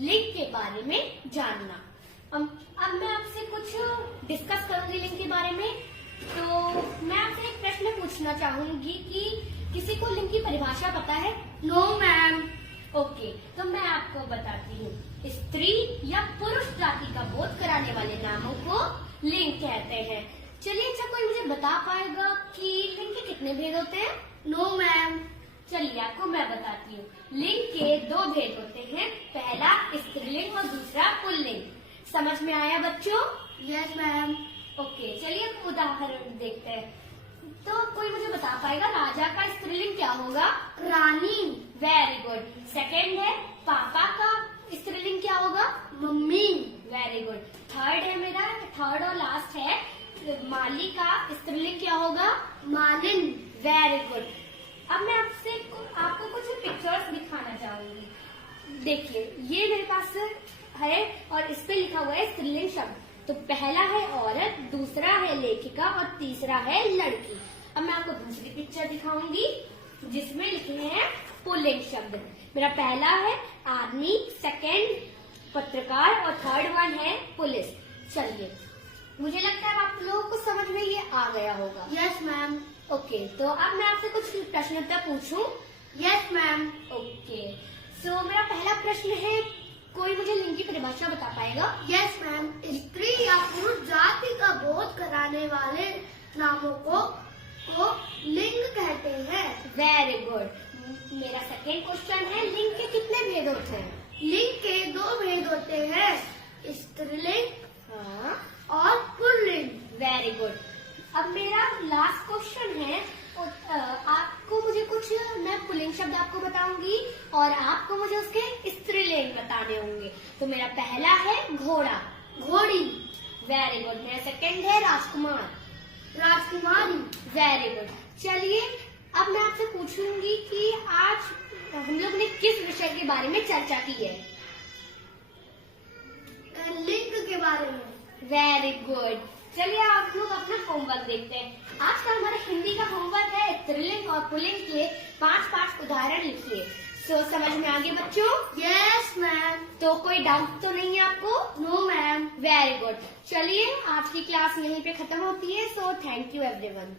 लिंग के बारे में जानना। अब मैं आपसे कुछ डिस्कस करूंगी लिंग के बारे में। तो मैं आपसे एक प्रश्न पूछना चाहूंगी कि किसी को लिंग की परिभाषा पता है? No ma'am. ओके, तो मैं आपको बताती हूँ। स्त्री या पुरुष जाति का बोध कराने वाले नामों को लिंग कहते हैं। चलिए, अच्छा कोई मुझे बता पाएगा कि लिंग के कितने भेद होते हैं? No ma'am. चलिए, आपको मैं बताती हूँ। लिंग के 2 भेद होते हैं, पहला स्त्रीलिंग और दूसरा पुल्लिंग। समझ में आया बच्चों? Yes ma'am. ओके, चलिए अब उदाहरण देखते हैं। तो कोई मुझे बता पाएगा राजा का स्त्रीलिंग क्या होगा? रानी। Very good. सेकंड है पापा का स्त्रीलिंग क्या होगा? मम्मी। Very good. थर्ड है मेरा, थर्ड और लास्ट है माली का स्त्रीलिंग क्या होगा? मालिन। Very good. अब मैं आपको कुछ पिक्चर्स दिखाना चाहूंगी। देखिए, ये मेरे पास है और इस पे लिखा हुआ है स्त्रीलिंग शब्द। तो पहला है औरत, दूसरा है लेखिका और तीसरा है लड़की। अब मैं आपको दूसरी पिक्चर दिखाऊंगी जिसमें लिखे हैं पुल्लिंग शब्द। मेरा पहला है आर्मी, सेकंड पत्रकार और थर्ड वन है पुलिस। चलिए, मुझे लगता है आप लोगों को समझ में ये आ गया होगा। Yes ma'am. ओके, तो अब मैं आपसे कुछ प्रश्न उत्तर पूछूं? Yes ma'am. ओके, सो मेरा पहला प्रश्न है, कोई मुझे लिंग की परिभाषा बता पाएगा? Yes ma'am. स्त्री या पुरुष जाति का बोध कराने वाले नामों को लिंग कहते हैं। Very good. मेरा सेकेंड क्वेश्चन है, लिंग के कितने भेद होते हैं? लिंग के 2 भेद होते हैं, स्त्रीलिंग हाँ, और पुल्लिंग। Very good. अब मेरा लास्ट क्वेश्चन है, आपको मुझे कुछ, मैं पुल्लिंग शब्द आपको बताऊंगी और आपको मुझे उसके स्त्रीलिंग बताने होंगे। तो मेरा पहला है घोड़ा, घोड़ी। Very good. मेरा सेकंड है राजकुमार, राजकुमारी। Very good. चलिए, अब मैं आपसे पूछूंगी कि आज हम लोग ने किस विषय के बारे में चर्चा की है? लिंग के बारे में। Very good. चलिए, आप लोग अपना होमवर्क देखते हैं। आज का हमारा हिंदी का होमवर्क है स्त्रीलिंग और पुल्लिंग के 5 उदाहरण लिखिए। सो समझ में आ गए बच्चों? Yes ma'am. तो कोई डाउट तो नहीं है आपको? No ma'am. Very good. चलिए, आज की क्लास यहीं पे खत्म होती है। So thank you everyone.